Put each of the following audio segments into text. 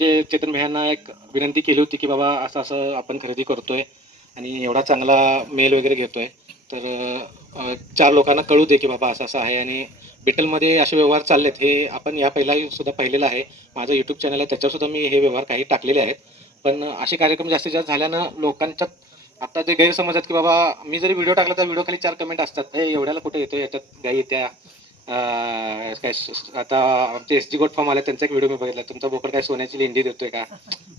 म्हणजे चेतन भैयांना एक विनंती केली होती की बाबा असं असं आपण खरेदी करतोय आणि एवढा चांगला मेल वगैरे घेतोय, तर 4 लोकांना कळू दे की बाबा असं असं आहे आणि बिटलमध्ये असे व्यवहार चाललेत. हे आपण या पहिला सुद्धा पाहिलेलं आहे. माझं यूट्यूब चॅनल आहे, त्याच्यावर सुद्धा मी हे व्यवहार काही टाकलेले आहेत. पण असे कार्यक्रम जास्तीत जास्त झाल्यानं लोकांच्यात आता ते गैरसमज आहेत की बाबा मी जरी व्हिडिओ टाकला तर व्हिडिओ खाली 4 कमेंट असतात, हे एवढ्याला कुठे येतो, याच्यात गाई येत्या. काय आता आमचे एस जी गोट फॉर्म आले, त्यांचा एक व्हिडिओ मी बघितला, तुमचा बोकड काय सोन्याची लेंडी देतोय का.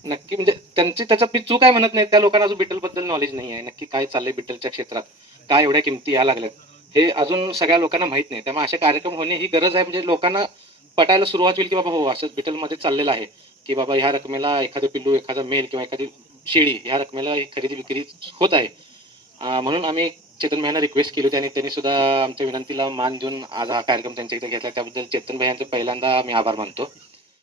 नक्की म्हणजे त्यांची त्याच्यात मी चूक आहे म्हणत नाही, त्या लोकांना अजून बिटलबद्दल नॉलेज नाही आहे, नक्की काय चाललंय बिटलच्या क्षेत्रात, काय एवढ्या किमती या लागल्यात हे अजून सगळ्या लोकांना माहित नाही. त्यामुळे असे कार्यक्रम होणे ही गरज आहे, म्हणजे लोकांना पटायला सुरुवात होईल की बाबा हो असं बिटलमध्ये चाललेलं आहे की बाबा ह्या रकमेला एखादं पिल्लू, एखादा मेल किंवा एखादी शेळी ह्या रकमेला ही खरेदी विक्री होत आहे. म्हणून आम्ही चेतन भैयांना रिक्वेस्ट केली होती आणि त्यांनी सुद्धा आमच्या विनंतीला मान देऊन आज हा कार्यक्रम त्यांच्या इथे घेतला. त्याबद्दल चेतन भैयांचे पहिल्यांदा मी आभार मानतो.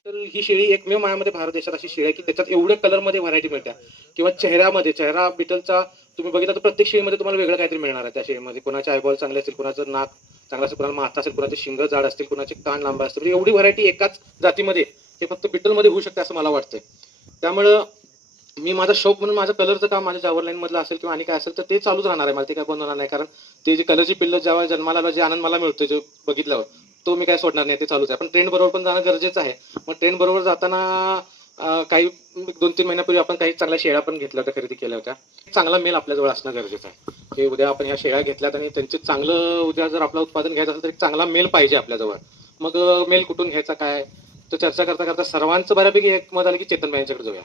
तर ही शेळी एकमेव माझ्यामध्ये भारत देशात अशी शेळी आहे की त्याच्यात एवढे कलरमध्ये व्हरायटी मिळतात किंवा चेहऱ्यामध्ये, चेहरा बिटलचा तुम्ही बघितला तर प्रत्येक शेळीमध्ये तुम्हाला वेगळं काहीतरी मिळणार आहे. त्या शेळीमध्ये कोणाचे आयबॉल चांगले असतील, कोणाचं नाक चांगलं असेल, कोणाला माथा असेल, कोणाचे शिंग जाड असतील, कोणाचे कान लांब असतील. म्हणजे एवढी व्हरायटी एकाच जातीमध्ये हे फक्त बिटलमध्ये होऊ शकते असं मला वाटतंय. त्यामुळं मी माझा शौक म्हणून माझं कलरचं काम माझ्या जॉवर लाईन मधलं असेल किंवा आणि काय असेल तर ते चालूच राहणार आहे. मला ते काय बंद होणार नाही, कारण ते जे कलरची पिल्लं जेव्हा जन्माला आलं, जे आनंद मला मिळतोय जे बघितल्यावर, तो मी काय सोडणार नाही, ते चालूच आहे. पण ट्रेंड बरोबर पण जाणं गरजेचं आहे. मग ट्रेंड बरोबर जाताना काही 2-3 महिन्यापूर्वी आपण काही चांगल्या शेळ्या पण घेतल्या होत्या, खरेदी केल्या होत्या. चांगला मेल आपल्याजवळ असणं गरजेचं आहे की उद्या आपण ह्या शेळ्या घेतल्यात आणि त्यांचे चांगलं उद्या जर आपलं उत्पादन घ्यायचं असेल तर एक चांगला मेल पाहिजे आपल्याजवळ. मग मेल कुठून घ्यायचा काय, तर चर्चा करता करता सर्वांचं बऱ्यापैकी एक मत आलं की चेतन भाईंच्याकडे जाऊया.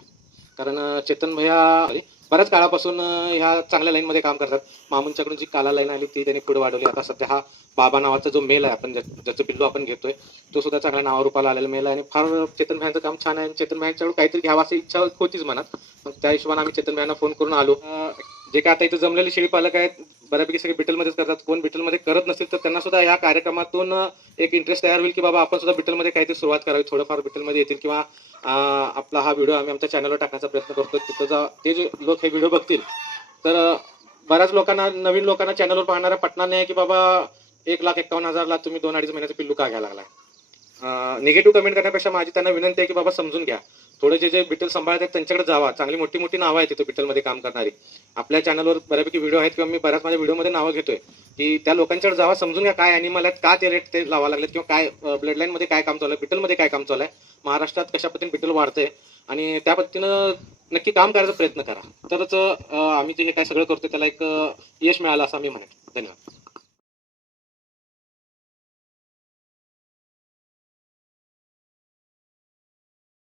कारण चेतन भैया बऱ्याच काळापासून ह्या चांगल्या लाईनमध्ये काम करतात. मामूंच्याकडून जी काला लाईन आली ती त्यांनी पुढे वाढवली. आता सध्या हा बाबा नावाचा जो मेल आहे, आपण ज्याचं पिल्लू आपण घेतोय, तो सुद्धा चांगल्या नावारूपाला आलेला मेल आहे आणि फार चेतन भाईंचं काम छान आहे. चेतन भाईंच्याकडून काहीतरी घ्यावं अशी इच्छा होतीच मनात. मग त्या हिशोबाने आम्ही चेतन भाईंना फोन करून आलो. जे काय आता इथं जमलेले शेळी पालक आहेत बऱ्यापैकी सगळे बिटलमध्येच करतात. कोण बिटलमध्ये करत नसेल तर त्यांना सुद्धा ह्या कार्यक्रमातून एक इंटरेस्ट तयार होईल की बाबा आपण सुद्धा बिटलमध्ये काहीतरी सुरुवात करावी, थोडंफार बिटलमध्ये येतील किंवा आपला हा व्हिडिओ आम्ही आमच्या चॅनलवर टाकण्याचा प्रयत्न करतो. तिथं ते जे लोक हे व्हिडिओ बघतील तर बऱ्याच लोकांना, नवीन लोकांना चॅनलवर पाहणाऱ्या पटणार नाही की बाबा 1,51,000ला तुम्ही 2-2.5 महिन्याचं पिल्लू का घ्यायला लागलाय. निगेटिव्ह कमेंट करण्यापेक्षा माझी त्यांना विनंती आहे की बाबा समजून घ्या. थोडे जे जे बिटल सांभाळतात त्यांच्याकडे जावा. चांगली मोठी मोठी नावं आहेत तिथं बिटलमध्ये काम करणारी. आपल्या चॅनलवर बऱ्यापैकी व्हिडिओ आहेत किंवा मी बऱ्याच माझ्या व्हिडिओमध्ये नावं घेतोय की त्या लोकांच्याकडे जावा, समजून घ्या काय अॅनिमल आहेत, का ते रेट ते लावा लागलेत किंवा काय ब्लड लाईनमध्ये काय काम चालू आहे, बिटलमध्ये काय काम चालू आहे, महाराष्ट्रात कशा पद्धतीने बिटल वाढतंय आणि त्या पद्धतीनं नक्की काम करायचा प्रयत्न करा. तरच आम्ही जे हे काय सगळं करतोय त्याला एक यश मिळालं असं मी म्हणेन. धन्यवाद.